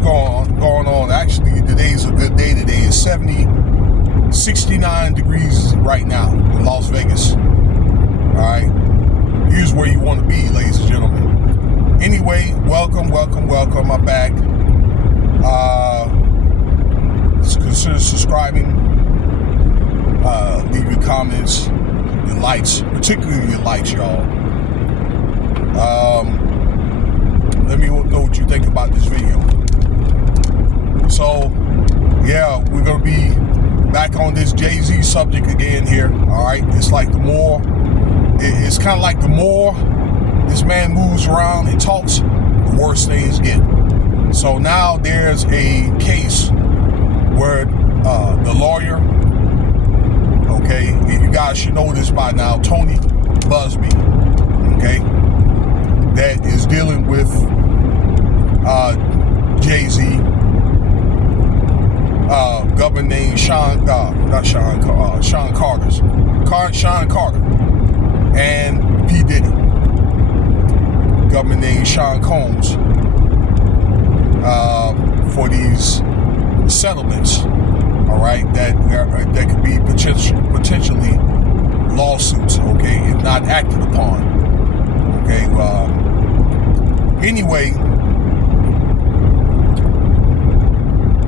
going on. Actually, today's a good day. Today is 69 degrees right now in Las Vegas. All right. Here's where you want to be, ladies and gentlemen. Anyway, welcome. I'm back. Consider subscribing. Leave your comments, your likes, particularly your likes, y'all. Let me know what you think about this video. So, yeah, we're going to be back on this JayZ subject again here. All right. It's like it's kind of like the more this man moves around and talks, the worse things get. So now there's a case where the lawyer, okay, and you guys should know this by now, Tony Buzbee, okay, that is dealing with JayZ, governor named Sean Carter, and P. Diddy, governor named Sean Combs, for these settlements, all right, that could be potentially lawsuits, okay, if not acted upon, okay. Anyway,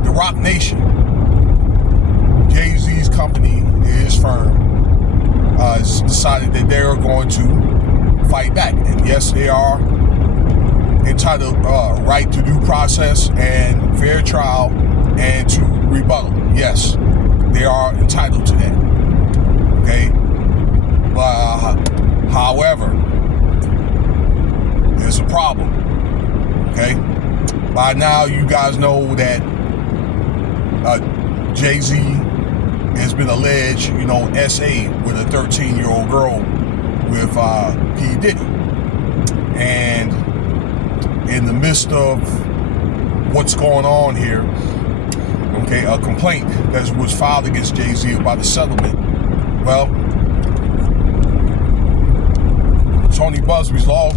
the Rock Nation, JayZ's company, his firm, has decided that they are going to fight back, and yes, they are entitled right to due process and fair trial and to rebuttal. Yes, they are entitled to that. Okay, but however, there's a problem. Okay, by now you guys know that JayZ has been alleged, SA with a 13-year-old girl with P. Diddy, and in the midst of what's going on here, okay, a complaint that was filed against JayZ about a settlement. Well, Tony Buzbee's law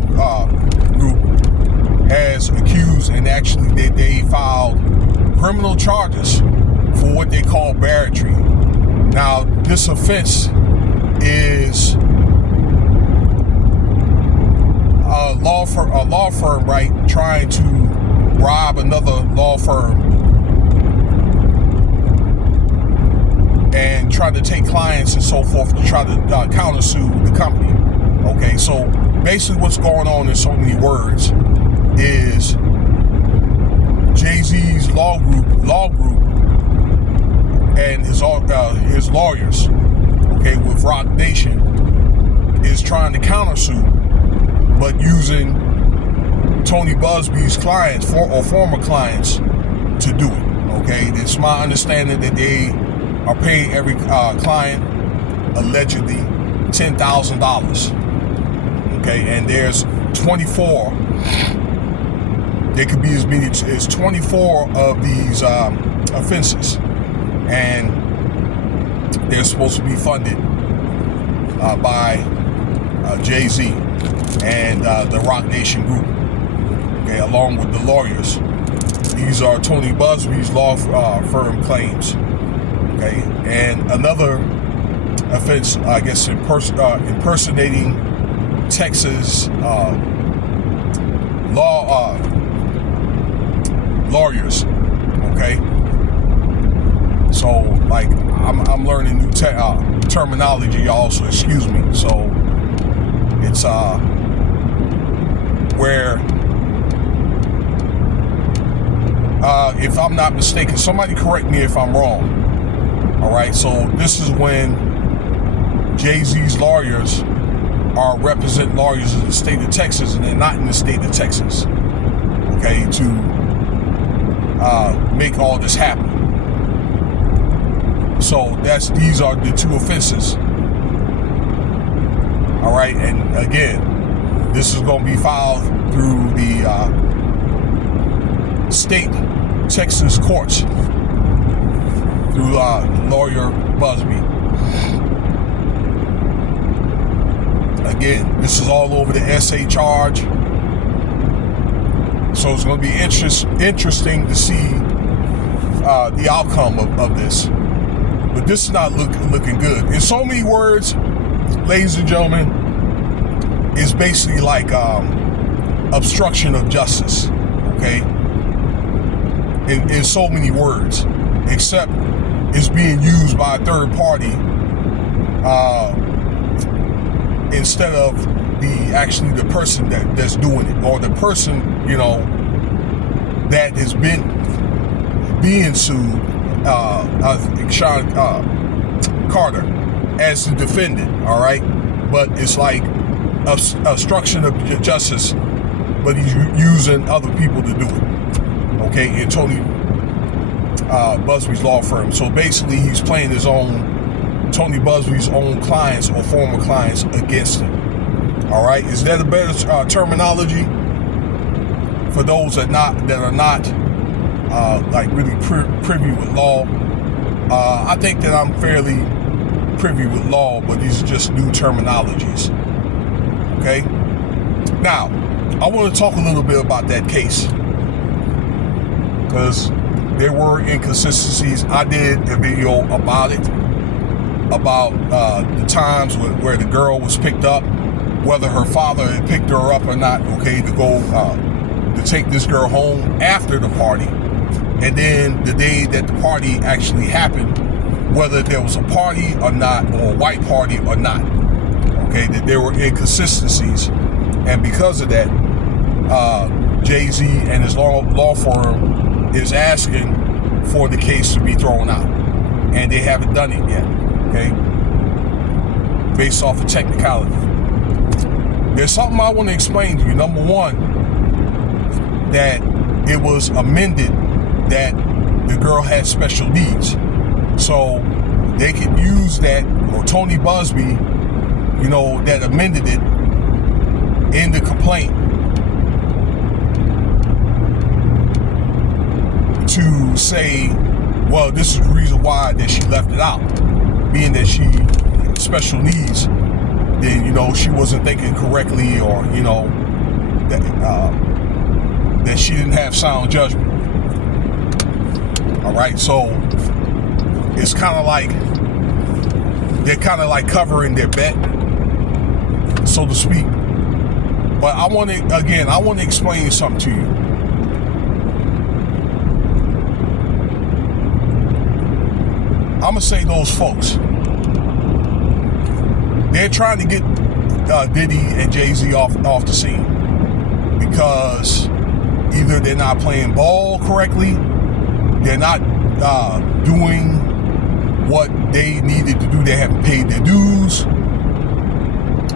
group has accused, and actually they filed criminal charges for what they call bribery. Now, this offense is a law firm, right, trying to rob another law firm and try to take clients and so forth to try to countersue the company. Okay, so basically what's going on in so many words is JayZ's law group and his lawyers, okay, with Rock Nation, is trying to countersue, but using Tony Buzbee's clients or former clients to do it. Okay, it's my understanding that they are paying every client allegedly $10,000. Okay, and there's 24. There could be as many as 24 of these offenses, and they're supposed to be funded by JayZ and the Rock Nation group, okay, along with the lawyers. These are Tony Buzbee's law firm claims, okay, and another offense, I guess, impersonating Texas lawyers, okay. So, like, I'm learning new terminology, y'all, so excuse me. So it's where if I'm not mistaken, somebody correct me if I'm wrong. All right, so this is when JayZ's lawyers are represent lawyers in the state of Texas, and they're not in the state of Texas, okay, to make all this happen. So these are the two offenses. All right, and again, this is going to be filed through the state Texas courts through lawyer Buzbee. Again, this is all over the SA charge. So it's going to be interesting to see the outcome of this. But this is not looking good. In so many words, ladies and gentlemen, it's basically like obstruction of justice, okay? In so many words, except it's being used by a third party instead of the person that's doing it, or the person, you know, that has been being sued, Sean Carter, as the defendant, all right? But it's like obstruction of justice, but he's using other people to do it, okay, in Tony Buzbee's law firm. So basically he's playing Tony Buzbee's own clients or former clients against him. All right, is that a better terminology for those that are not like really privy with law? I think that I'm fairly privy with law, but these are just new terminologies. Okay. Now, I want to talk a little bit about that case because there were inconsistencies. I did a video about it, about the times where the girl was picked up, whether her father had picked her up or not, okay, to go to take this girl home after the party, and then the day that the party actually happened, whether there was a party or not, or a white party or not, okay, that there were inconsistencies, and because of that, JayZ and his law firm is asking for the case to be thrown out, and they haven't done it yet, okay, based off of technicality. There's something I want to explain to you. Number one, that it was amended that the girl had special needs. So they could use that, or Tony Buzbee, you know, that amended it in the complaint to say, well, this is the reason why that she left it out, being that she special needs. Then, you know, she wasn't thinking correctly, or, you know, that she didn't have sound judgment. All right, so it's kind of like they're kind of like covering their bet, so to speak. But I want to explain something to you. I'm gonna say those folks, they're trying to get Diddy and JayZ off the scene because either they're not playing ball correctly, they're not doing what they needed to do, they haven't paid their dues,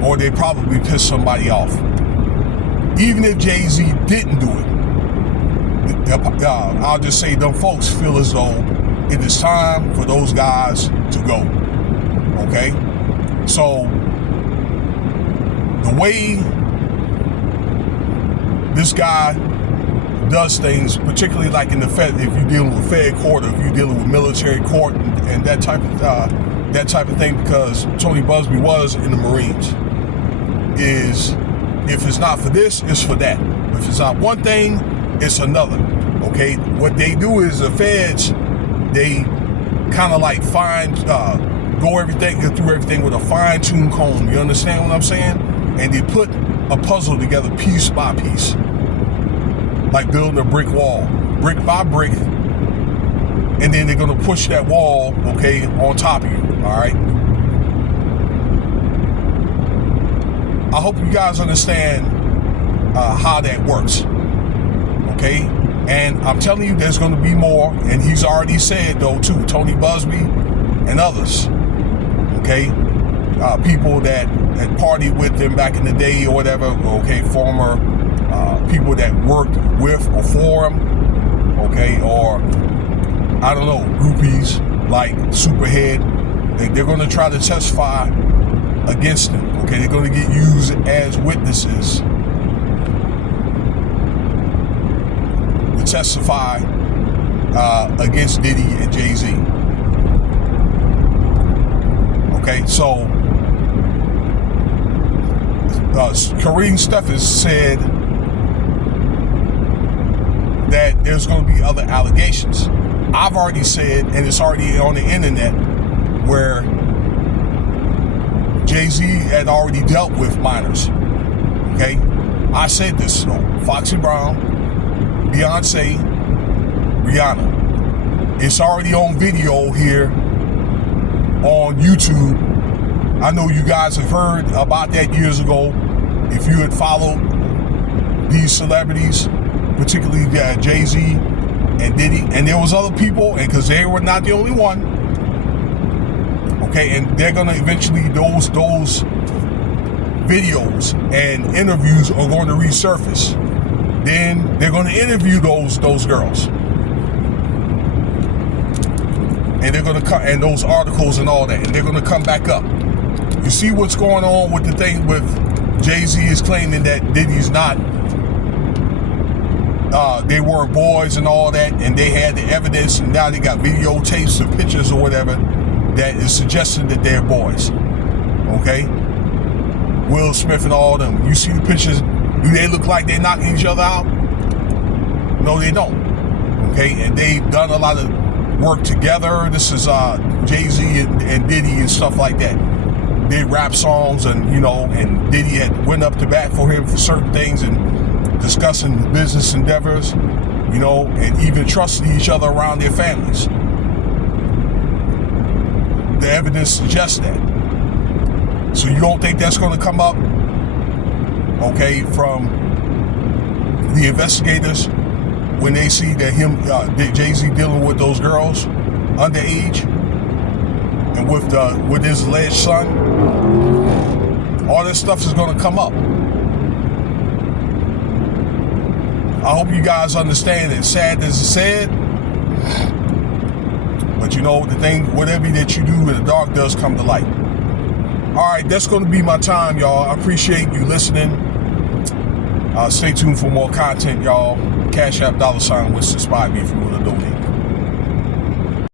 or they probably pissed somebody off. Even if JayZ didn't do it, I'll just say them folks feel as though it is time for those guys to go, okay? So the way this guy does things, particularly like in the Fed, if you're dealing with Fed court, or if you're dealing with military court and that type of thing, because Tony Buzbee was in the Marines, is if it's not for this, it's for that. If it's not one thing, it's another. Okay, what they do is the Feds, they kind of like go through everything with a fine-tuned comb. You understand what I'm saying? And they put a puzzle together piece by piece, like building a brick wall, brick by brick, and then they're gonna push that wall, okay, on top of you. All right. I hope you guys understand how that works. Okay. And I'm telling you, there's going to be more. And he's already said, though, too, Tony Buzbee and others, okay, people that had partied with him back in the day or whatever, okay, former people that worked with or for him, okay, or, I don't know, groupies like Superhead, they're going to try to testify against him, okay? They're going to get used as witnesses testify against Diddy and JayZ. Okay, so Kareem Steffens said that there's going to be other allegations. I've already said, and it's already on the internet, where JayZ had already dealt with minors. Okay? I said this, so Foxy Brown, Beyonce, Rihanna. It's already on video here on YouTube. I know you guys have heard about that years ago. If you had followed these celebrities, particularly JayZ and Diddy, and there was other people, and because they were not the only one. Okay, and they're gonna eventually, those videos and interviews are going to resurface. Then they're going to interview those girls, and they're going to come, and those articles and all that, and they're going to come back up. You see what's going on with the thing with JayZ is claiming that Diddy's not. They were boys and all that, and they had the evidence, and now they got videotapes or pictures or whatever that is suggesting that they're boys. Okay? Will Smith and all them. You see the pictures, do they look like they're knocking each other out? No, they don't. Okay? And they've done a lot of work together. This is JayZ and Diddy and stuff like that. Did rap songs, and and Diddy had went up to bat for him for certain things and discussing business endeavors, and even trusting each other around their families. The evidence suggests that. So you don't think that's going to come up, okay, from the investigators when they see that JayZ dealing with those girls underage and with his alleged son? All this stuff is going to come up. I hope you guys understand it. Sad as it's sad, but the thing, whatever that you do in the dark does come to light. All right, that's going to be my time, y'all. I appreciate you listening. Stay tuned for more content, y'all. Cash App $Winston Spivey if you want to donate.